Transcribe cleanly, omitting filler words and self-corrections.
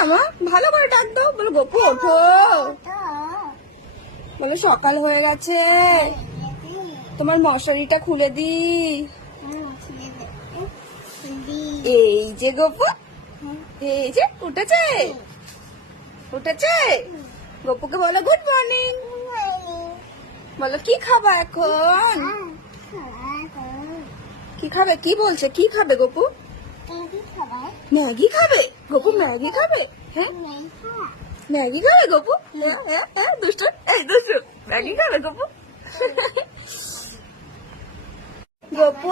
না মা, ভালো করে ডাক দাও, বলো গপু ওঠো, বলো সকাল হয়ে গেছে, তোমার মশারিটা খুলে দি। এই যে গপু, এই যে উঠেছে, উঠেছে। গপুকে বলো গুড মর্নিং, বলো কি খাবা এখন, কি খাবে, কি বলছে, কি খাবে গপু? ম্যাগি খাবে গপু, ম্যাগি খাবে? হ্যাঁ ম্যাগি খাবে গপু? হ্যাঁ দুষ্টু, এই দুষ্টু ম্যাগি খাবে গপু। গপু